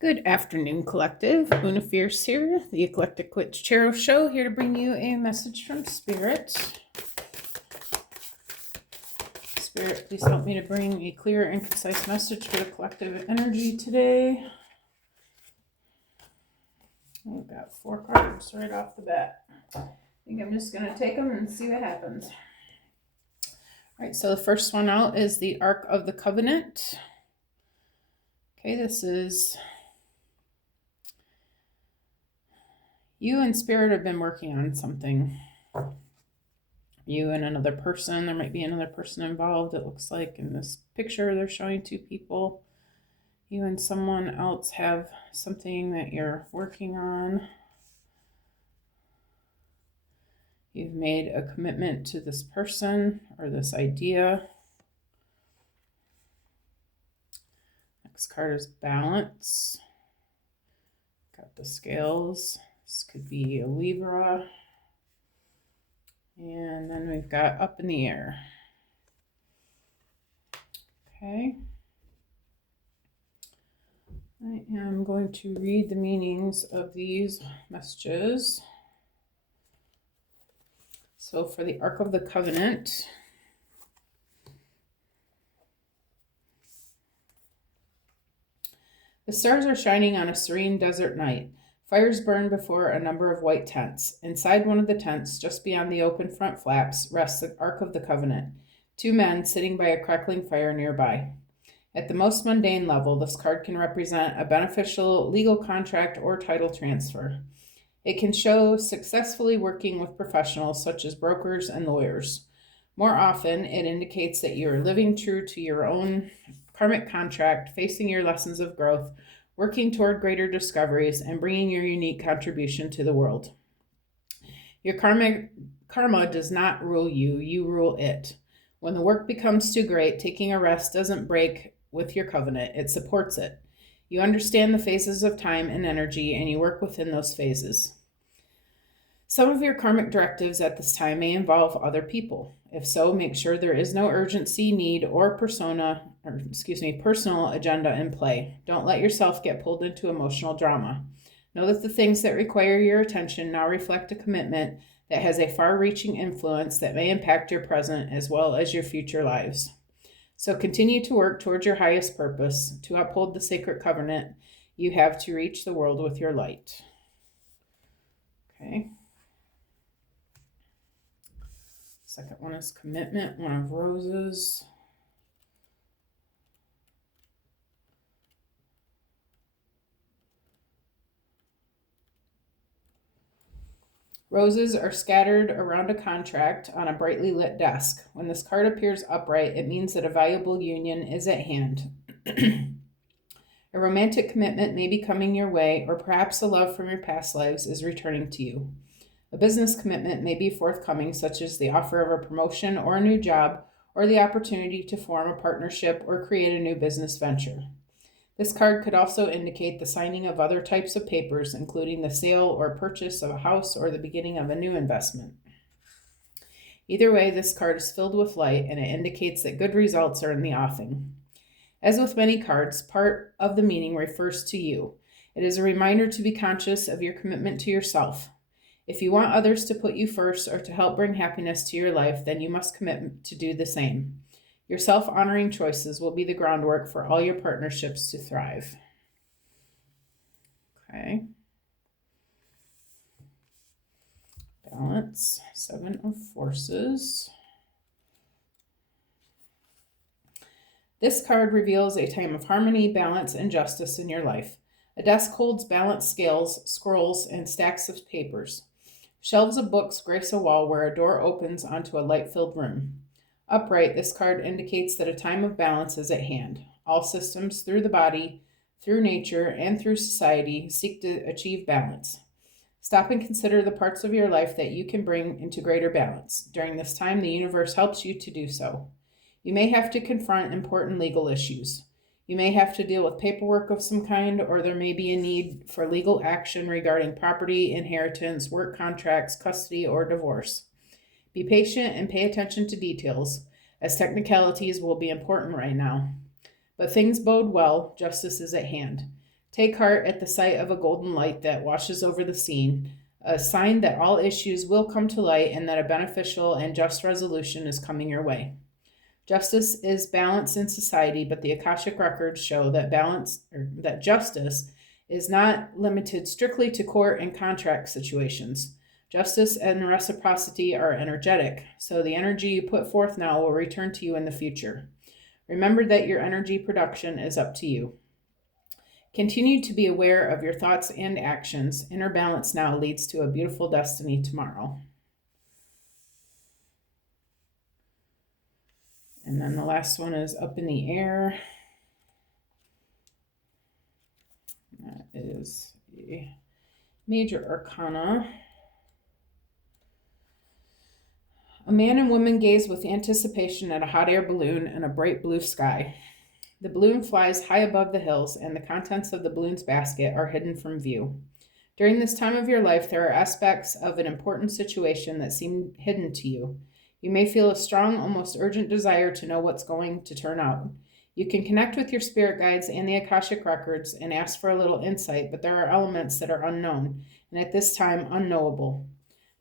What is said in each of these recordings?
Good afternoon, collective. Una Fierce here, the Eclectic Witch Tarot Show, here to bring you a message from Spirit. Spirit, please help me to bring a clear and concise message for the collective energy today. We've got 4 cards right off the bat. I think I'm just going to take them and see what happens. All right, so the first one out is the Ark of the Covenant. Okay, this is... You and Spirit have been working on something. You and another person. There might be another person involved. It looks like in this picture they're showing 2 people. You and someone else have something that you're working on. You've made a commitment to this person or this idea. Next card is Balance. Got the scales. This could be a Libra. And then we've got Up in the Air. Okay. I am going to read the meanings of these messages. So for the Ark of the Covenant, the stars are shining on a serene desert night. Fires burn before a number of white tents. Inside one of the tents, just beyond the open front flaps, rests the Ark of the Covenant, 2 men sitting by a crackling fire nearby. At the most mundane level, this card can represent a beneficial legal contract or title transfer. It can show successfully working with professionals such as brokers and lawyers. More often, it indicates that you are living true to your own karmic contract, facing your lessons of growth, working toward greater discoveries, and bringing your unique contribution to the world. Your karma does not rule you, you rule it. When the work becomes too great, taking a rest doesn't break with your covenant, it supports it. You understand the phases of time and energy, and you work within those phases. Some of your karmic directives at this time may involve other people. If so, make sure there is no urgency, need, or personal agenda in play. Don't let yourself get pulled into emotional drama. Know that the things that require your attention now reflect a commitment that has a far-reaching influence that may impact your present as well as your future lives. So continue to work towards your highest purpose, to uphold the sacred covenant you have to reach the world with your light. Okay. Second one is Commitment, one of Roses. Roses are scattered around a contract on a brightly lit desk. When this card appears upright, it means that a valuable union is at hand. A romantic commitment may be coming your way, or perhaps a love from your past lives is returning to you. A business commitment may be forthcoming, such as the offer of a promotion or a new job, or the opportunity to form a partnership or create a new business venture. This card could also indicate the signing of other types of papers, including the sale or purchase of a house or the beginning of a new investment. Either way, this card is filled with light, and it indicates that good results are in the offing. As with many cards, part of the meaning refers to you. It is a reminder to be conscious of your commitment to yourself. If you want others to put you first or to help bring happiness to your life, then you must commit to do the same. Your self-honoring choices will be the groundwork for all your partnerships to thrive. Okay. Balance, 7 of Forces. This card reveals a time of harmony, balance, and justice in your life. A desk holds balanced scales, scrolls, and stacks of papers. Shelves of books grace a wall where a door opens onto a light-filled room. Upright, this card indicates that a time of balance is at hand. All systems through the body, through nature, and through society seek to achieve balance. Stop and consider the parts of your life that you can bring into greater balance. During this time, the universe helps you to do so. You may have to confront important legal issues. You may have to deal with paperwork of some kind, or there may be a need for legal action regarding property, inheritance, work contracts, custody, or divorce. Be patient and pay attention to details, as technicalities will be important right now. But things bode well, justice is at hand. Take heart at the sight of a golden light that washes over the scene, a sign that all issues will come to light and that a beneficial and just resolution is coming your way. Justice is balance in society, but the Akashic records show that that justice is not limited strictly to court and contract situations. Justice and reciprocity are energetic, so the energy you put forth now will return to you in the future. Remember that your energy production is up to you. Continue to be aware of your thoughts and actions. Inner balance now leads to a beautiful destiny tomorrow. And then the last one is up in the air. That is a major arcana. A man and woman gaze with anticipation at a hot air balloon in a bright blue sky. The balloon flies high above the hills, and the contents of the balloon's basket are hidden from view. During this time of your life, there are aspects of an important situation that seem hidden to you. You may feel a strong, almost urgent desire to know what's going to turn out. You can connect with your spirit guides and the Akashic records and ask for a little insight, but there are elements that are unknown, and at this time, unknowable.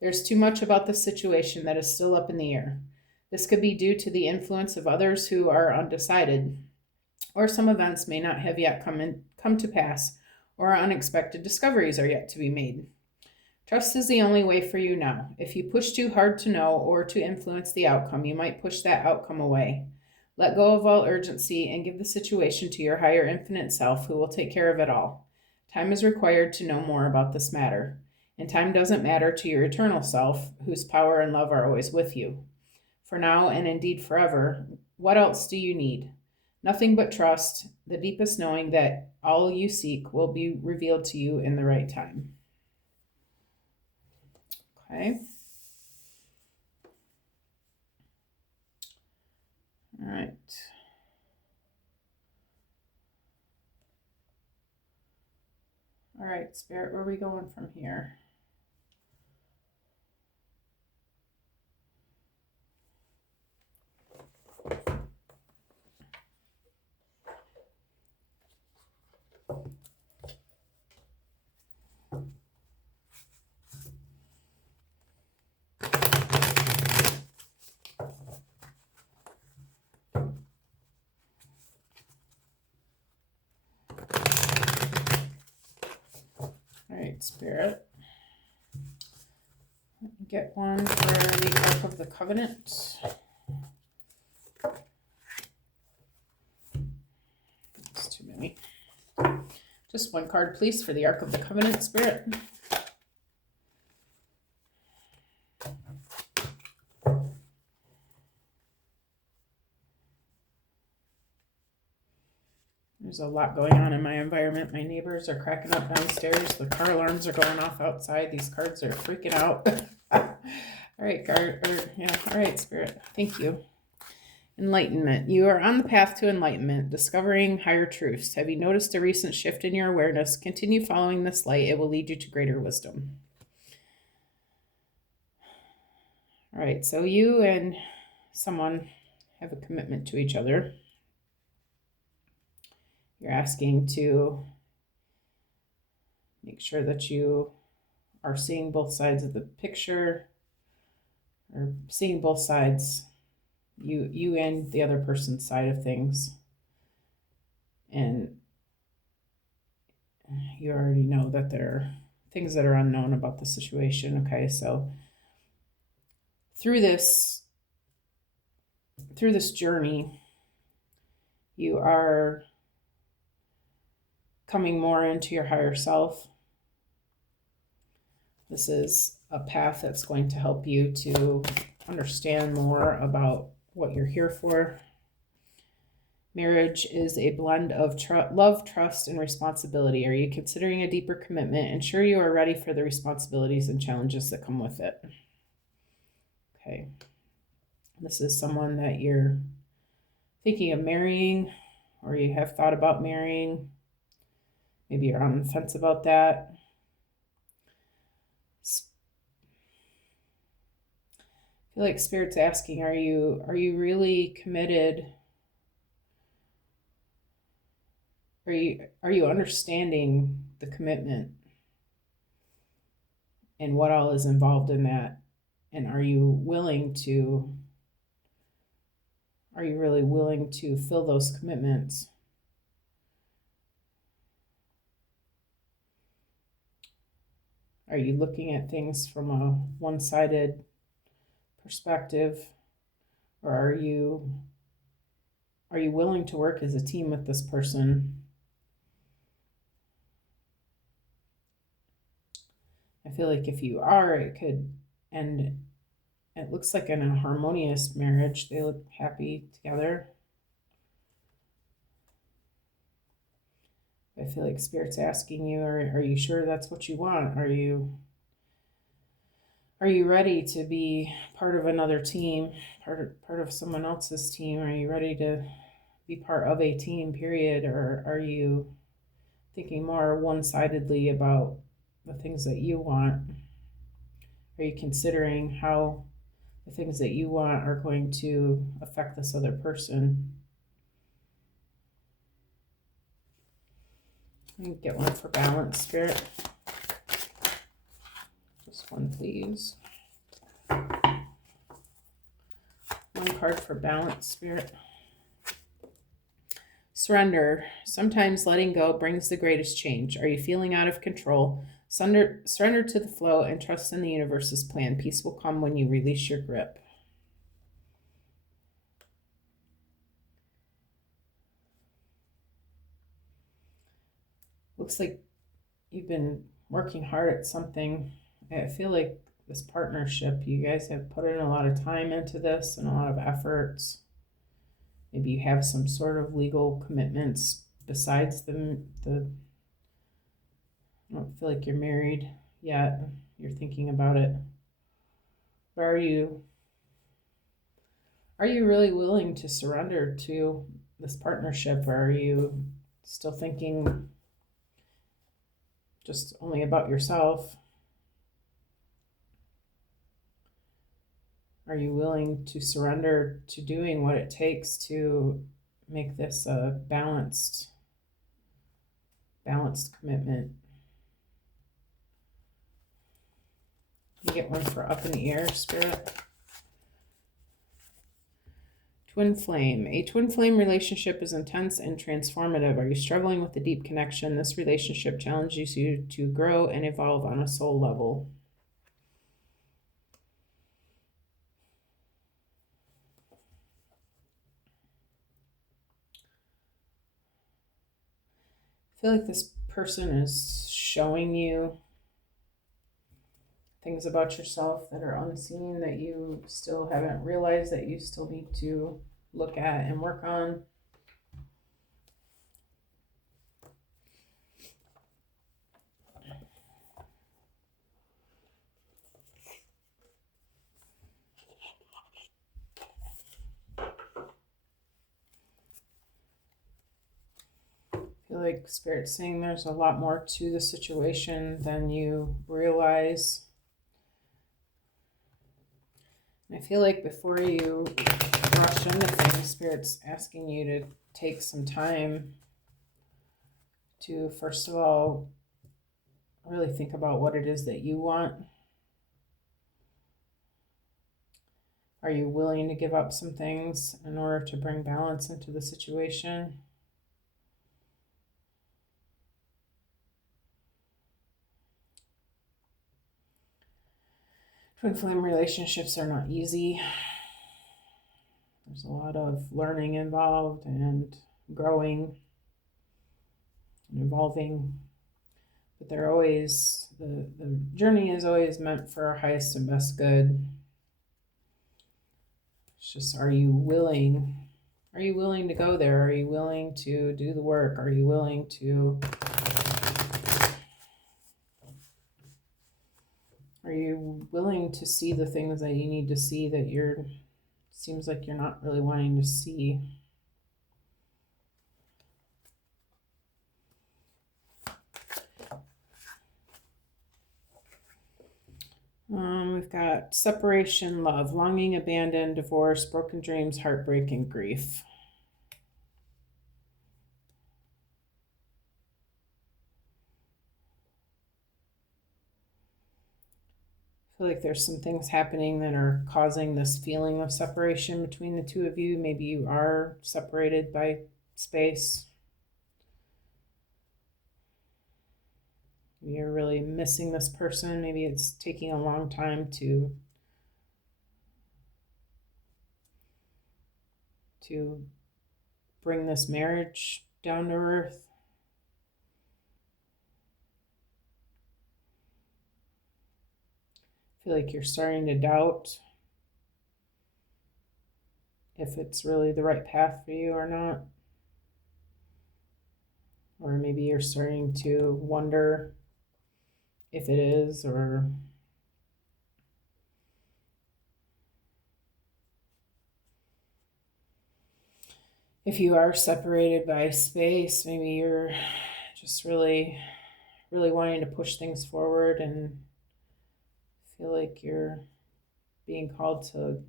There's too much about the situation that is still up in the air. This could be due to the influence of others who are undecided, or some events may not have yet come to pass, or unexpected discoveries are yet to be made. Trust is the only way for you now. If you push too hard to know or to influence the outcome, you might push that outcome away. Let go of all urgency and give the situation to your higher infinite self, who will take care of it all. Time is required to know more about this matter, and time doesn't matter to your eternal self, whose power and love are always with you. For now and indeed forever, what else do you need? Nothing but trust, the deepest knowing that all you seek will be revealed to you in the right time. Okay. All right. All right, Spirit, where are we going from here? All right, Spirit. Let me get one for the Ark of the Covenant. That's too many. Just one card, please, for the Ark of the Covenant, Spirit. There's a lot going on in my environment. My neighbors are cracking up downstairs. The car alarms are going off outside. These cards are freaking out. All right, all right, Spirit. Thank you. Enlightenment. You are on the path to enlightenment, discovering higher truths. Have you noticed a recent shift in your awareness? Continue following this light. It will lead you to greater wisdom. All right, so you and someone have a commitment to each other. You're asking to make sure that you are seeing both sides of the picture, or seeing both sides, you and the other person's side of things. And you already know that there are things that are unknown about the situation. Okay, so through this journey, you are coming more into your higher self. This is a path that's going to help you to understand more about what you're here for. Marriage is a blend of love, trust, and responsibility. Are you considering a deeper commitment? Ensure you are ready for the responsibilities and challenges that come with it. Okay. This is someone that you're thinking of marrying, or you have thought about marrying. Maybe you're on the fence about that. I feel like Spirit's asking, are you really committed Are you understanding the commitment and what all is involved in that? And are you really willing to fill those commitments? Are you looking at things from a one-sided perspective, or are you willing to work as a team with this person? I feel like if you are, it could end. It looks like in a harmonious marriage. They look happy together. I feel like Spirit's asking you, are you sure that's what you want? Are you ready to be part of another team, part of someone else's team? Are you ready to be part of a team, period? Or are you thinking more one-sidedly about the things that you want? Are you considering how the things that you want are going to affect this other person? Let me get one for balance, Spirit. Just one, please. One card for balance, Spirit. Surrender. Sometimes letting go brings the greatest change. Are you feeling out of control? Surrender to the flow and trust in the universe's plan. Peace will come when you release your grip. Looks like you've been working hard at something. I feel like this partnership, you guys have put in a lot of time into this and a lot of efforts. Maybe you have some sort of legal commitments besides the I don't feel like you're married yet. You're thinking about it. But are you really willing to surrender to this partnership, or are you still thinking just only about yourself? Are you willing to surrender to doing what it takes to make this a balanced commitment? You get one for up in the air, Spirit. Twin flame. A twin flame relationship is intense and transformative. Are you struggling with a deep connection? This relationship challenges you to grow and evolve on a soul level. I feel like this person is showing you things about yourself that are unseen, that you still haven't realized, that you still need to look at and work on. I feel like Spirit's saying there's a lot more to the situation than you realize. I feel like before you rush into things, Spirit's asking you to take some time to, first of all, really think about what it is that you want. Are you willing to give up some things in order to bring balance into the situation? Twin flame relationships are not easy. There's a lot of learning involved and growing and evolving. But they're always, the journey is always meant for our highest and best good. It's just, are you willing to go there? Are you willing to do the work? Are you willing to see the things that you need to see that seems like you're not really wanting to see? We've got separation, love, longing, abandon, divorce, broken dreams, heartbreak, and grief. feel like there's some things happening that are causing this feeling of separation between the two of you. Maybe you are separated by space. You're really missing this person. Maybe it's taking a long time to bring this marriage down to earth. I feel like you're starting to doubt if it's really the right path for you or not. Or maybe you're starting to wonder if it is, or if you are separated by space, maybe you're just really, really wanting to push things forward and feel like you're being called to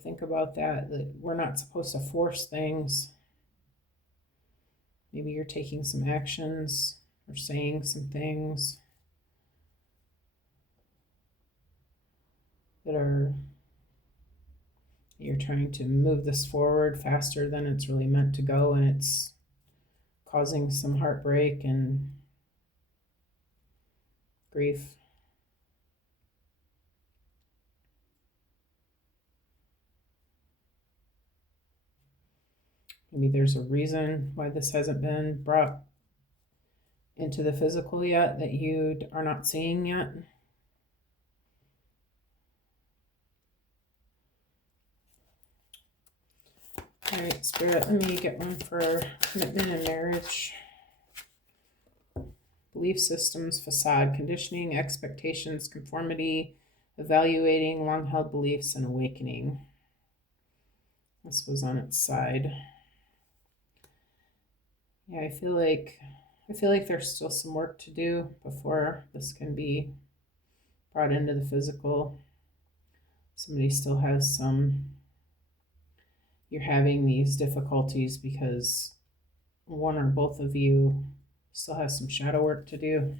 think about that we're not supposed to force things. Maybe you're taking some actions or saying some things that are, you're trying to move this forward faster than it's really meant to go, and it's causing some heartbreak and grief. Maybe there's a reason why this hasn't been brought into the physical yet that you are not seeing yet. All right, Spirit, let me get one for commitment and marriage. Belief systems, facade, conditioning, expectations, conformity, evaluating long-held beliefs, and awakening. This was on its side. Yeah, I feel like there's still some work to do before this can be brought into the physical. Somebody still has you're having these difficulties because one or both of you still has some shadow work to do.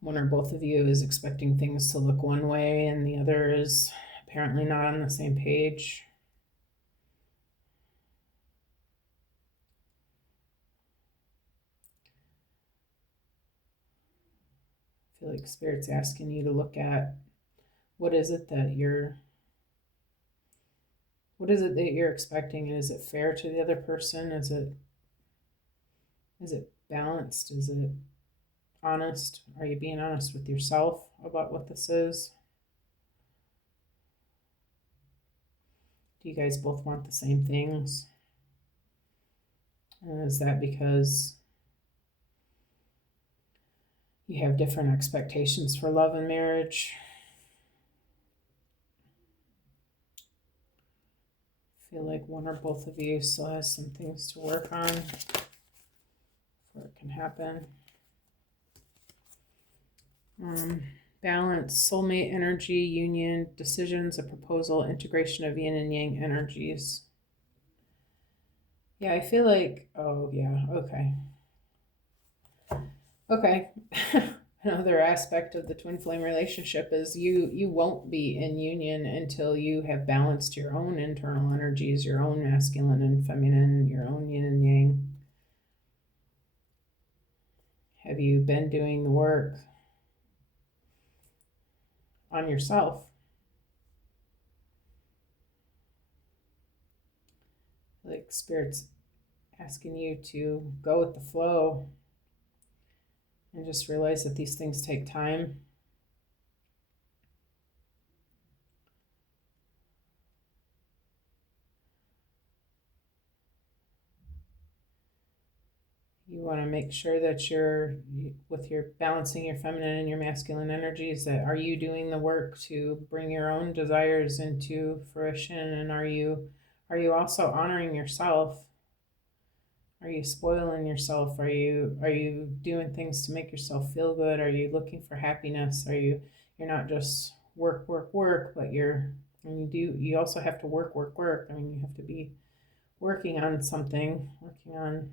One or both of you is expecting things to look one way and the other is apparently not on the same page. I feel like Spirit's asking you to look at what is it that you're expecting, and is it fair to the other person? Is it balanced? Is it honest? Are you being honest with yourself about what this is? Do you guys both want the same things? And is that because you have different expectations for love and marriage? I feel like one or both of you still has some things to work on before it can happen. Balance, soulmate energy, union, decisions, a proposal, integration of yin and yang energies. Yeah, I feel like, oh yeah, okay. Okay. Another aspect of the twin flame relationship is you won't be in union until you have balanced your own internal energies, your own masculine and feminine, your own yin and yang. Have you been doing the work on yourself? Like Spirit's asking you to go with the flow and just realize that these things take time. You want to make sure that you're balancing your feminine and your masculine energies, that are you doing the work to bring your own desires into fruition, and are you also honoring yourself? Are you spoiling yourself? Are you doing things to make yourself feel good? Are you looking for happiness? You're not just work, but you also have to work. I mean, you have to be working on something, working on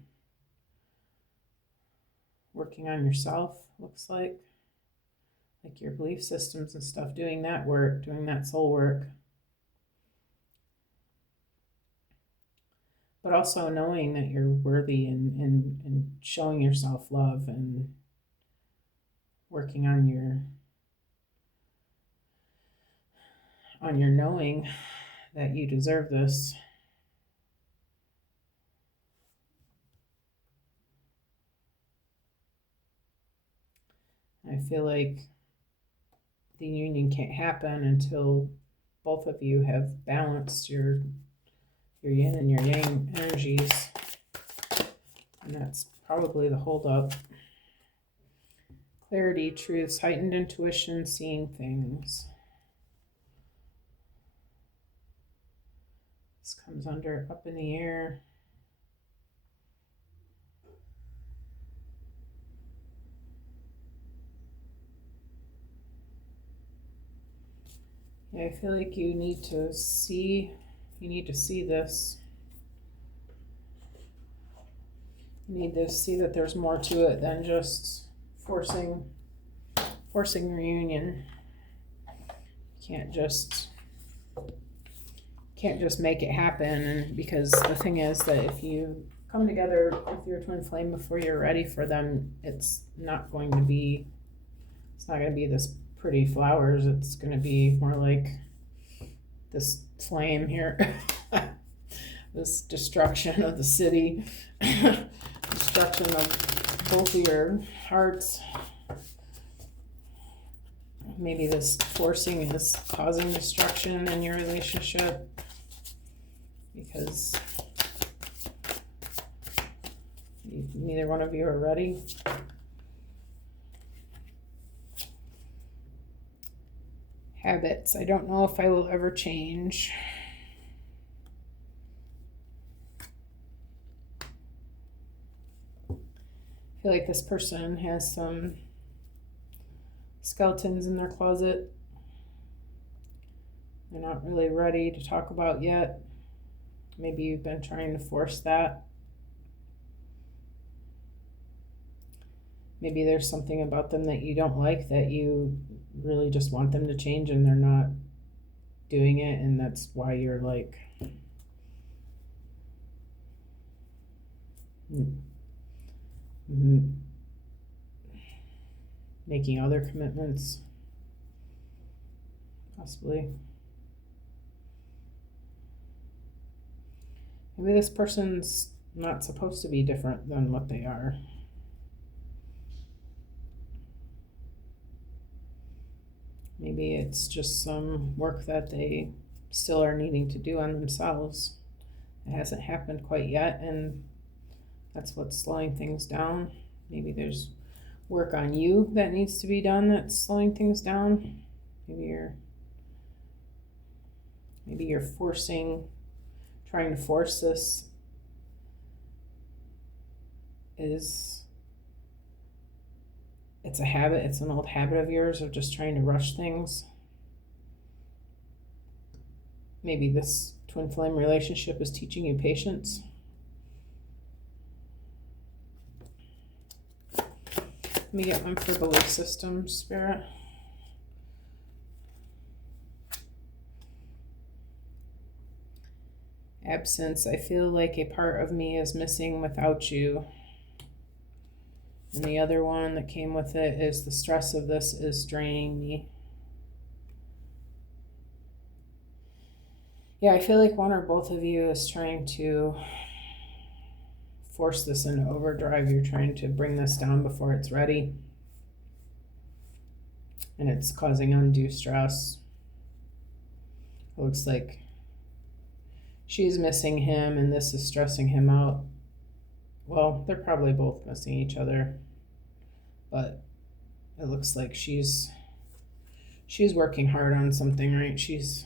working on yourself, looks like your belief systems and stuff, doing that work, doing that soul work. But also knowing that you're worthy and showing yourself love and working on your knowing that you deserve this. I feel like the union can't happen until both of you have balanced your yin and your yang energies. And that's probably the holdup. Clarity, truths, heightened intuition, seeing things. This comes under up in the air. Yeah, I feel like you need to see this. You need to see that there's more to it than just forcing reunion. You can't just make it happen. And because the thing is that if you come together with your twin flame before you're ready for them, it's not going to be this pretty flowers. It's going to be more like this flame here. This destruction of the city, destruction of both of your hearts. Maybe this forcing is causing destruction in your relationship because neither one of you are ready. Habits. I don't know if I will ever change. I feel like this person has some skeletons in their closet they're not really ready to talk about yet. Maybe you've been trying to force that. Maybe there's something about them that you don't like, that you really just want them to change and they're not doing it, and that's why you're like making other commitments, possibly. Maybe this person's not supposed to be different than what they are. Maybe it's just some work that they still are needing to do on themselves. It hasn't happened quite yet, and that's what's slowing things down. Maybe there's work on you that needs to be done that's slowing things down. Maybe you're trying to force this it's a habit, it's an old habit of yours of just trying to rush things. Maybe this twin flame relationship is teaching you patience. Let me get one for belief system, Spirit. Absence. I feel like a part of me is missing without you. And the other one that came with it is the stress of this is draining me. Yeah, I feel like one or both of you is trying to force this into overdrive. You're trying to bring this down before it's ready. And it's causing undue stress. It looks like she's missing him and this is stressing him out. Well, they're probably both missing each other, but it looks like she's working hard on something, right? She's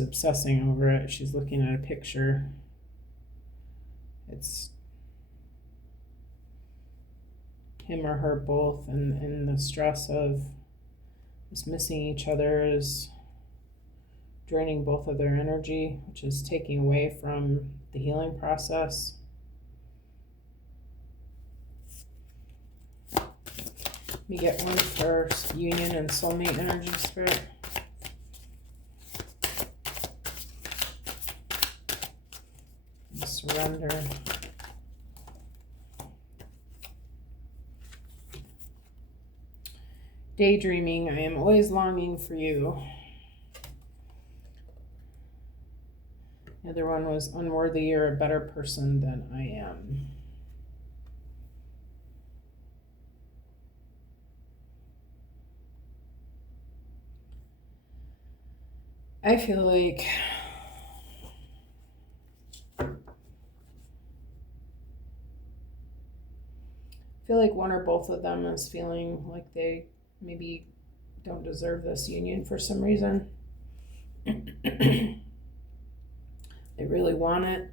obsessing over it. She's looking at a picture. It's him or her both, and the stress of just missing each other is draining both of their energy, which is taking away from the healing process. me get one for union and soulmate energy, Spirit. And surrender. Daydreaming, I am always longing for you. The other one was unworthy, you're a better person than I am. I feel like one or both of them is feeling like they maybe don't deserve this union for some reason. They really want it,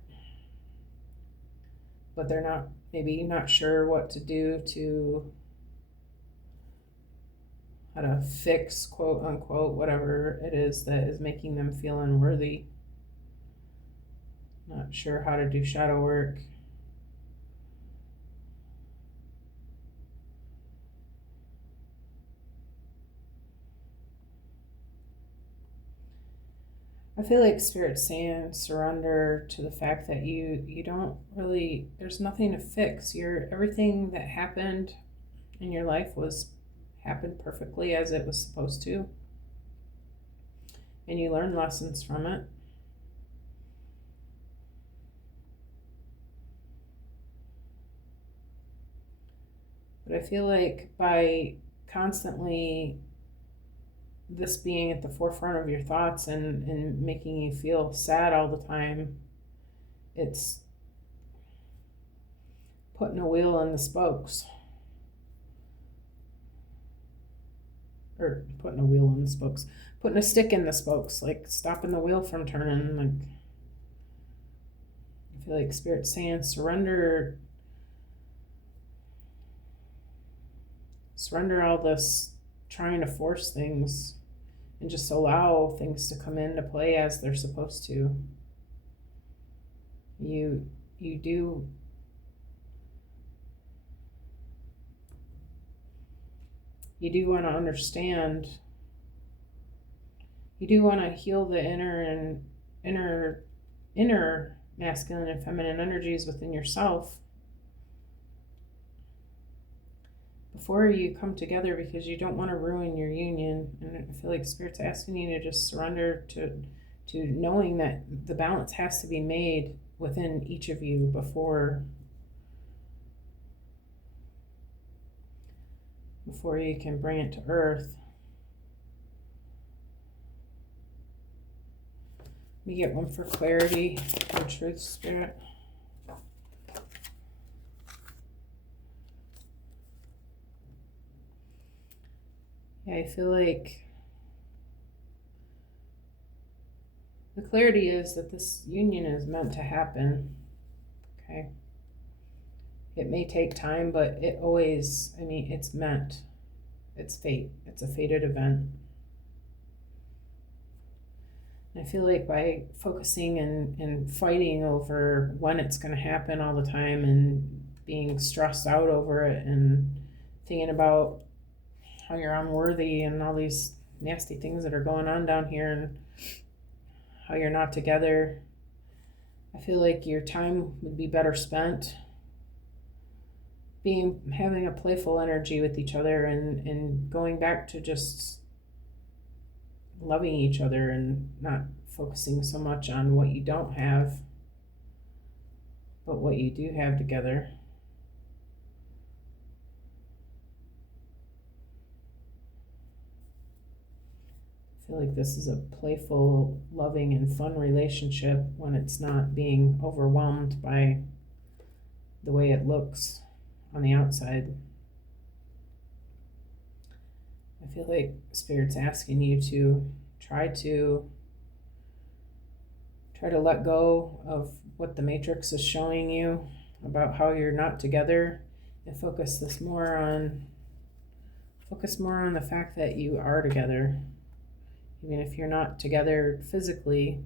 but they're maybe not sure what to do to how to fix, quote unquote, whatever it is that is making them feel unworthy. Not sure how to do shadow work. I feel like Spirit's saying surrender to the fact that you don't really, there's nothing to fix. Everything that happened in your life happened perfectly as it was supposed to. And you learn lessons from it. But I feel like by constantly this being at the forefront of your thoughts and making you feel sad all the time, it's putting a wheel in the spokes. Or putting a wheel in the spokes. Putting a stick in the spokes, like stopping the wheel from turning. Like, I feel like Spirit's saying surrender all this trying to force things and just allow things to come into play as they're supposed to. You do want to understand. You do want to heal the inner masculine and feminine energies within yourself before you come together, because you don't want to ruin your union. And I feel like Spirit's asking you to just surrender to knowing that the balance has to be made within each of you before you can bring it to earth. Let me get one for clarity and truth, Spirit. Yeah, I feel like the clarity is that this union is meant to happen. Okay. It may take time, but it always, it's meant. It's fate. It's a fated event. I feel like by focusing and fighting over when it's going to happen all the time and being stressed out over it and thinking about how you're unworthy and all these nasty things that are going on down here and how you're not together, I feel like your time would be better spent having a playful energy with each other and going back to just loving each other and not focusing so much on what you don't have, but what you do have together. I feel like this is a playful, loving, and fun relationship when it's not being overwhelmed by the way it looks on the outside. I feel like Spirit's asking you to try to let go of what the Matrix is showing you about how you're not together and focus more on the fact that you are together. Even if you're not together physically,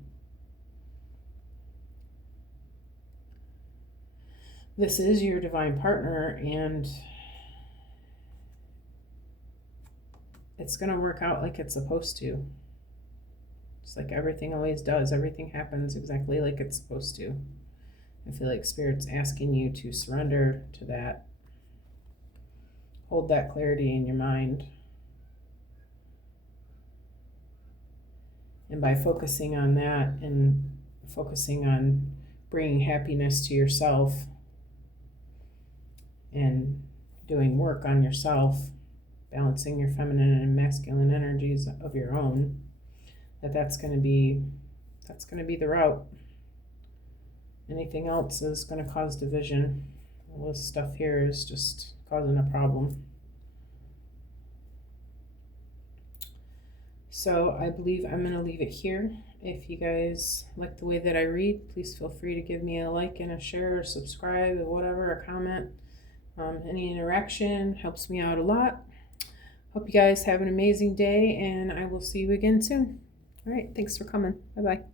this is your divine partner, and it's going to work out like it's supposed to. Just like everything always does. Everything happens exactly like it's supposed to. I feel like Spirit's asking you to surrender to that. Hold that clarity in your mind. And by focusing on that and focusing on bringing happiness to yourself and doing work on yourself, balancing your feminine and masculine energies of your own, that's going to be the route. Anything else is going to cause division. All this stuff here is just causing a problem. So I believe I'm going to leave it here. If you guys like the way that I read, please feel free to give me a like and a share or subscribe or whatever, a comment. Any interaction helps me out a lot. Hope you guys have an amazing day, and I will see you again soon. All right, thanks for coming. Bye-bye.